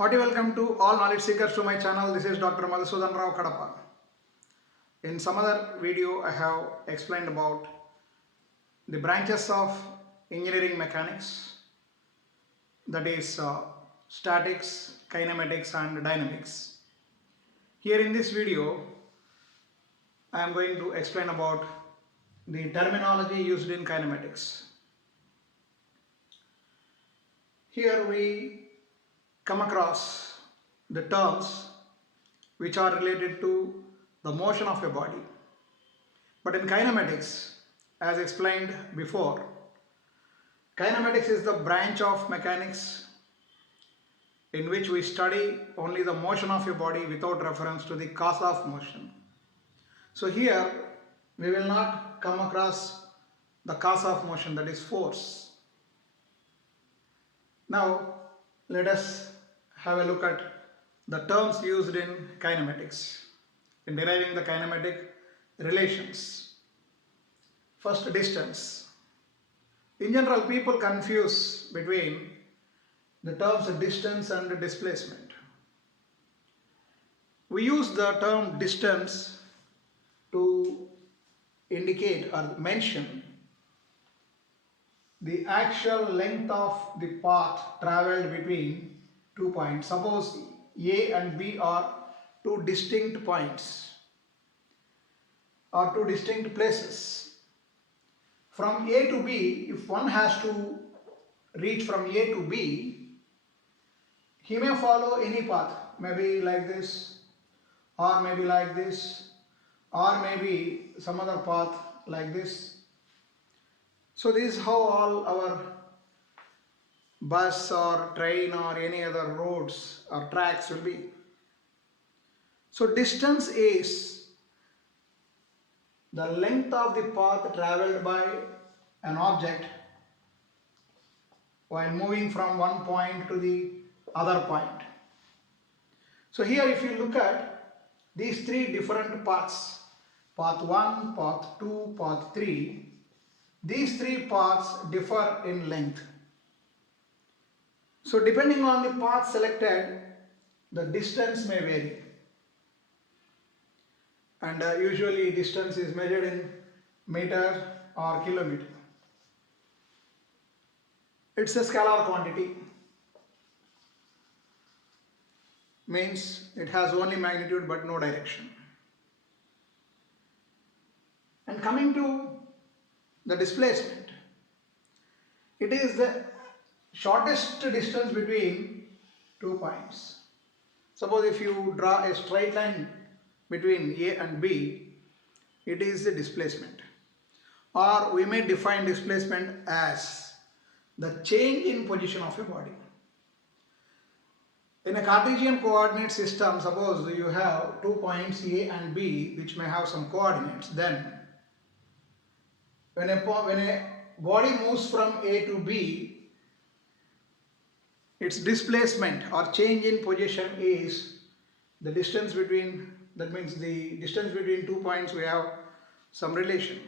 Hearty welcome to all knowledge seekers to my channel. This is Dr. Madhusudan Rao Kadapa. In some other video, I have explained about the branches of engineering mechanics, that is statics, kinematics and dynamics. Here in this video, I am going to explain about the terminology used in kinematics. Here we come across the terms which are related to the motion of a body. But in kinematics, as explained before, kinematics is the branch of mechanics in which we study only the motion of a body without reference to the cause of motion. So here we will not come across the cause of motion, that is force. Now let us have a look at the terms used in kinematics in deriving the kinematic relations. First, distance. In general, people confuse between the terms distance and displacement. We use the term distance to indicate or mention the actual length of the path travelled between 2 points. Suppose A and B are two distinct points or two distinct places. From A to B, if one has to reach from A to B, he may follow any path, maybe like this, or maybe like this, or maybe some other path like this. So this is how all our bus or train or any other roads or tracks will be. So distance is the length of the path travelled by an object while moving from one point to the other point. So here if you look at these three different paths, path 1, path 2, path 3, these three paths differ in length. So depending on the path selected, the distance may vary. And usually distance is measured in meter or kilometer. It's a scalar quantity. Means it has only magnitude but no direction. And coming to the displacement, it is the shortest distance between 2 points. Suppose if you draw a straight line between A and B, it is the displacement. Or we may define displacement as the change in position of a body. In a Cartesian coordinate system, suppose you have 2 points A and B which may have some coordinates, then when a body moves from A to B, its displacement or change in position is the distance between, that means the distance between 2 points we have some relation.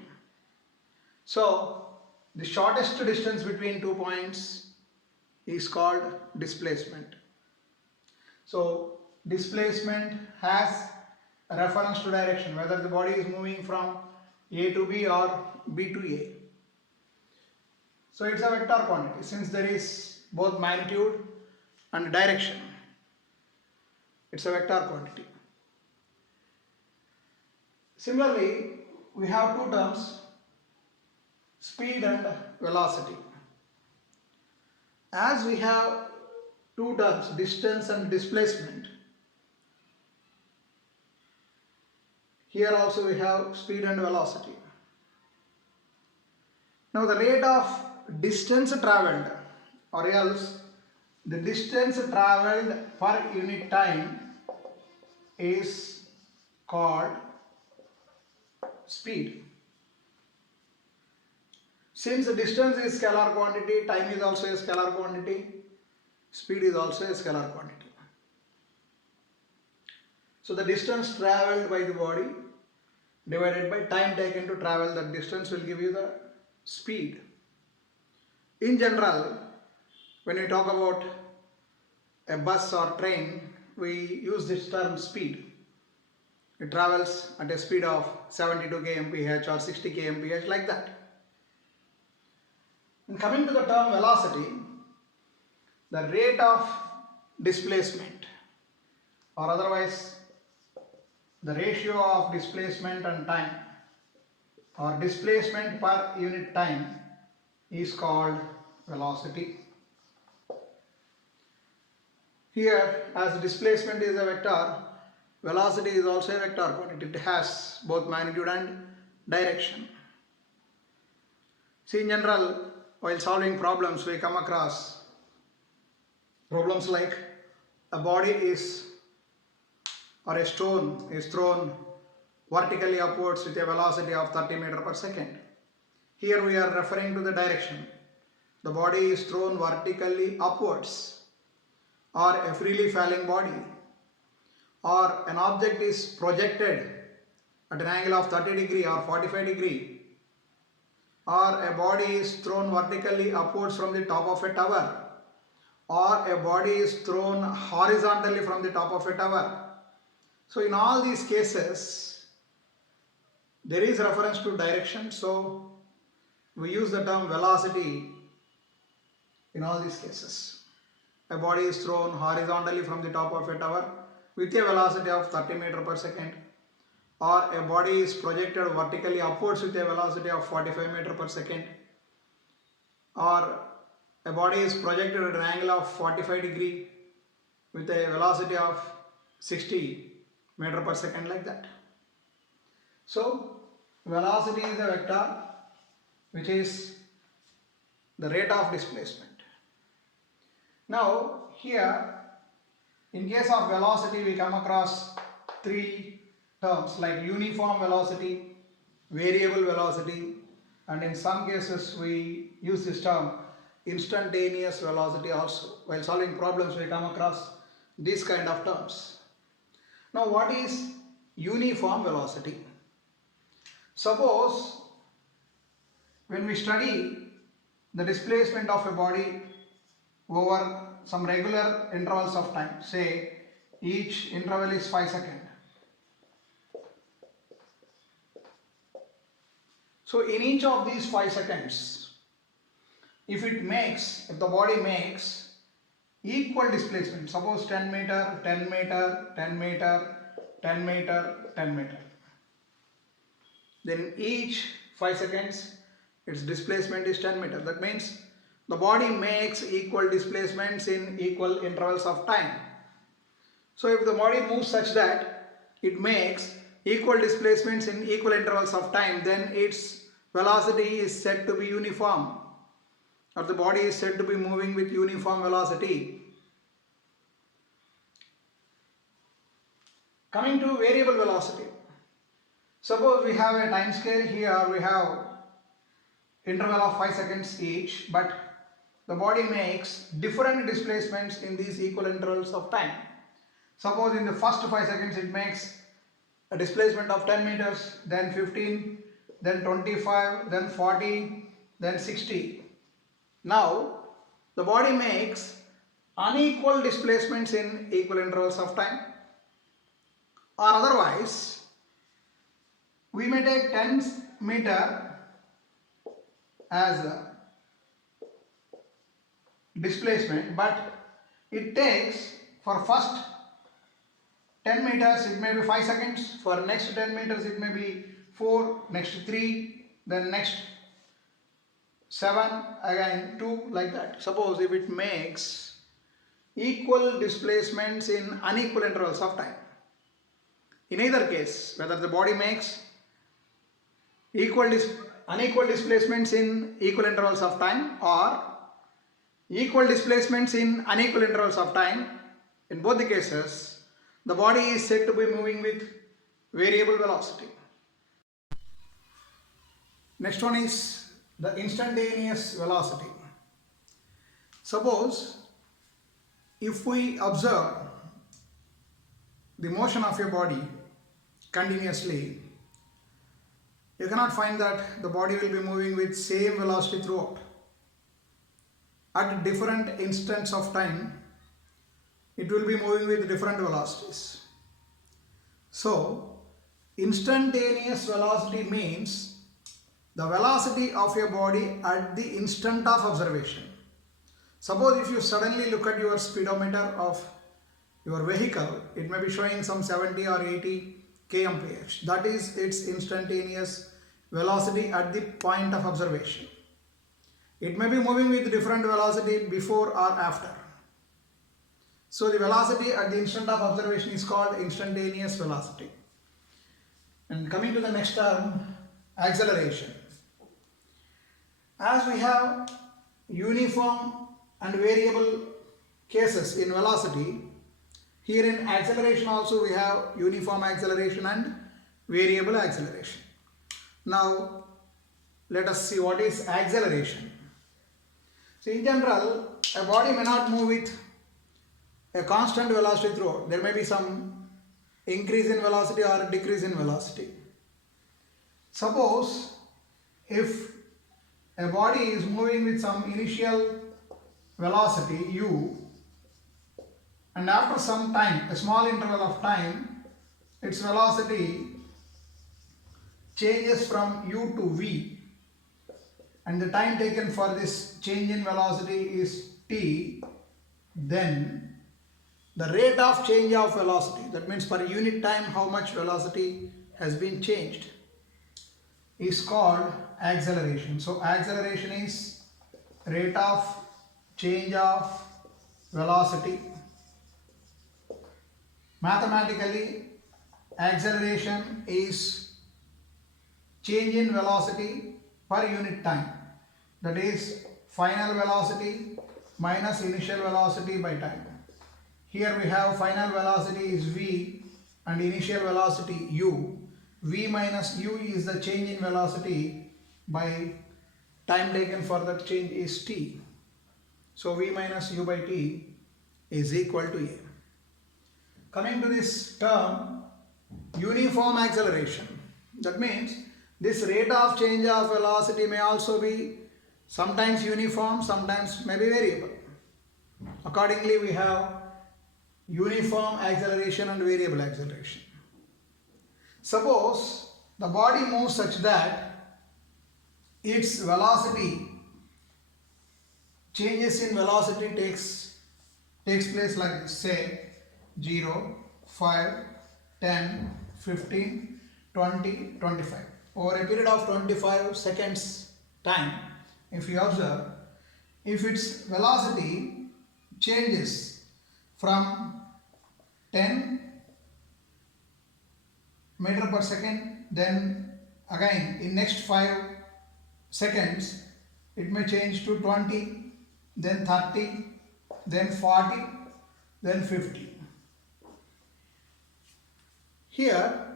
So the shortest distance between 2 points is called displacement. So displacement has a reference to direction, whether the body is moving from A to B or B to A. So it's a vector quantity since there is both magnitude and direction. It's a vector quantity. Similarly, we have two terms, speed and velocity. As we have two terms, distance and displacement, here also we have speed and velocity. Now the rate of distance travelled, or else the distance travelled per unit time is called speed. Since the distance is scalar quantity, time is also a scalar quantity, speed is also a scalar quantity. So the distance travelled by the body divided by time taken to travel that distance will give you the speed. In general, when we talk about a bus or train, we use this term speed. It travels at a speed of 72 kmph or 60 kmph, like that. And coming to the term velocity, the rate of displacement, or otherwise the ratio of displacement and time, or displacement per unit time, is called velocity. Here, as displacement is a vector, velocity is also a vector, but it has both magnitude and direction. See, in general, while solving problems, we come across problems like a body is, or a stone is thrown vertically upwards with a velocity of 30 meters per second. Here we are referring to the direction. The body is thrown vertically upwards, or a freely falling body, or an object is projected at an angle of 30 degree or 45 degree, or a body is thrown vertically upwards from the top of a tower, or a body is thrown horizontally from the top of a tower. So in all these cases, there is reference to direction, so we use the term velocity in all these cases. A body is thrown horizontally from the top of a tower with a velocity of 30 meters per second, or a body is projected vertically upwards with a velocity of 45 meters per second, or a body is projected at an angle of 45 degree with a velocity of 60 meters per second, like that. So velocity is a vector which is the rate of displacement. Now here, in case of velocity, we come across three terms like uniform velocity, variable velocity, and in some cases we use this term instantaneous velocity also. While solving problems, we come across these kind of terms. Now what is uniform velocity? Suppose when we study the displacement of a body over some regular intervals of time, say each interval is 5 seconds. So in each of these 5 seconds, if the body makes equal displacement, suppose 10 meter, 10 meter, 10 meter, 10 meter, 10 meter, then each 5 seconds its displacement is 10 meter. That means the body makes equal displacements in equal intervals of time. So if the body moves such that it makes equal displacements in equal intervals of time, then its velocity is said to be uniform, or the body is said to be moving with uniform velocity. Coming to variable velocity, suppose we have a time scale. Here we have interval of 5 seconds each, but the body makes different displacements in these equal intervals of time. Suppose in the first 5 seconds it makes a displacement of 10 meters, then 15, then 25, then 40, then 60. Now the body makes unequal displacements in equal intervals of time, or otherwise we may take 10 meter as displacement, but it takes for first 10 meters it may be 5 seconds, for next 10 meters it may be 4, next 3, then next 7, again 2, like that. Suppose if it makes equal displacements in unequal intervals of time, in either case, whether the body makes unequal displacements in equal intervals of time or equal displacements in unequal intervals of time, in both the cases the body is said to be moving with variable velocity. Next one is the instantaneous velocity. Suppose if we observe the motion of a body continuously, you cannot find that the body will be moving with same velocity throughout. At different instants of time, it will be moving with different velocities. So, instantaneous velocity means the velocity of a body at the instant of observation. Suppose if you suddenly look at your speedometer of your vehicle, it may be showing some 70 or 80 kmph. That is its instantaneous velocity at the point of observation. It may be moving with different velocity before or after. So the velocity at the instant of observation is called instantaneous velocity. And coming to the next term, acceleration. As we have uniform and variable cases in velocity, here in acceleration also we have uniform acceleration and variable acceleration. Now let us see what is acceleration. So in general, a body may not move with a constant velocity throughout. There may be some increase in velocity or decrease in velocity. Suppose if a body is moving with some initial velocity u, and after some time, a small interval of time, its velocity changes from u to v, and the time taken for this change in velocity is t, then the rate of change of velocity, that means per unit time how much velocity has been changed, is called acceleration. So acceleration is rate of change of velocity. Mathematically, acceleration is change in velocity per unit time, that is final velocity minus initial velocity by time. Here we have final velocity is v and initial velocity u. V minus u is the change in velocity by time taken for that change is t. So v minus u by t is equal to a. Coming to this term, uniform acceleration. That means this rate of change of velocity may also be sometimes uniform, sometimes may be variable. Accordingly, we have uniform acceleration and variable acceleration. Suppose the body moves such that its velocity changes in velocity takes place like this, say 0, 5, 10, 15, 20, 25. Over a period of 25 seconds time, if you observe, if its velocity changes from 10 meter per second, then again in next 5 seconds it may change to 20, then 30, then 40, then 50. Here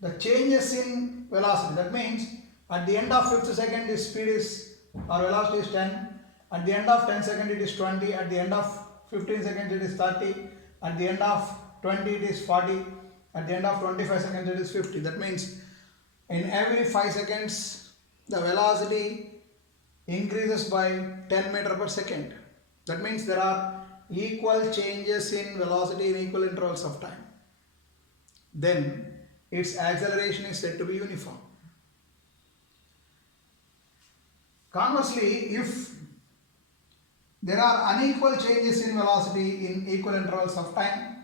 the changes in velocity, that means at the end of 5th second this speed is or velocity is 10, at the end of 10 seconds it is 20, at the end of 15 seconds it is 30, at the end of 20 it is 40, at the end of 25 seconds it is 50. That means in every 5 seconds the velocity increases by 10 meter per second. That means there are equal changes in velocity in equal intervals of time. Then its acceleration is said to be uniform. Conversely, if there are unequal changes in velocity in equal intervals of time,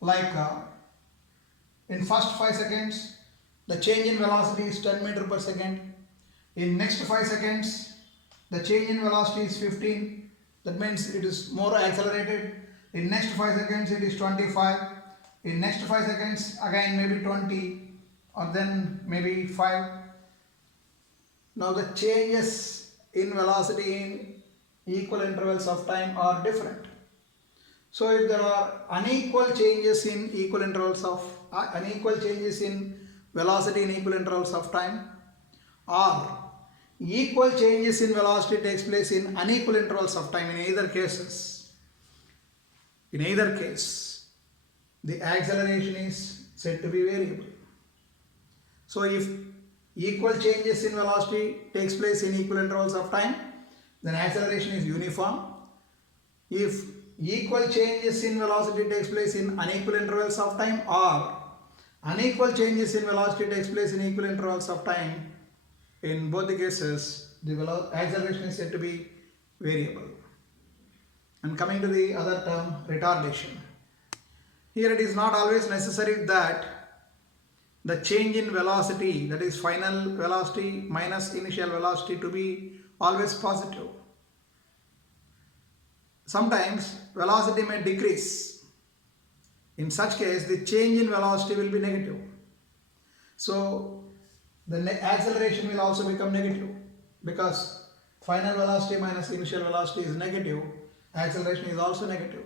like in first 5 seconds the change in velocity is 10 meter per second, in next 5 seconds the change in velocity is 15, that means it is more accelerated, in next 5 seconds it is 25, in next 5 seconds again maybe 20 or then maybe 5. Now the changes in velocity in equal intervals of time are different. So if there are unequal changes in equal intervals of unequal changes in velocity in equal intervals of time, or equal changes in velocity takes place in unequal intervals of time, in either case the acceleration is said to be variable. So if equal changes in velocity takes place in equal intervals of time, then acceleration is uniform. if equal changes in velocity takes place in unequal intervals of time, or unequal changes in velocity takes place in equal intervals of time, in both the cases the acceleration is said to be variable. And coming to the other term, retardation. Here it is not always necessary that the change in velocity, that is final velocity minus initial velocity, to be always positive. Sometimes velocity may decrease. In such case, the change in velocity will be negative. So the acceleration will also become negative, because final velocity minus initial velocity is negative, acceleration is also negative.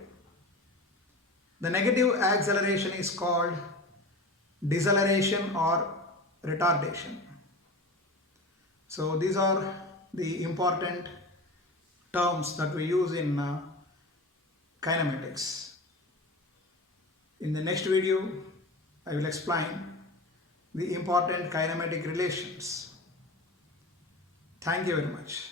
The negative acceleration is called deceleration or retardation. So these are the important terms that we use in kinematics. In the next video, I will explain the important kinematic relations. Thank you very much.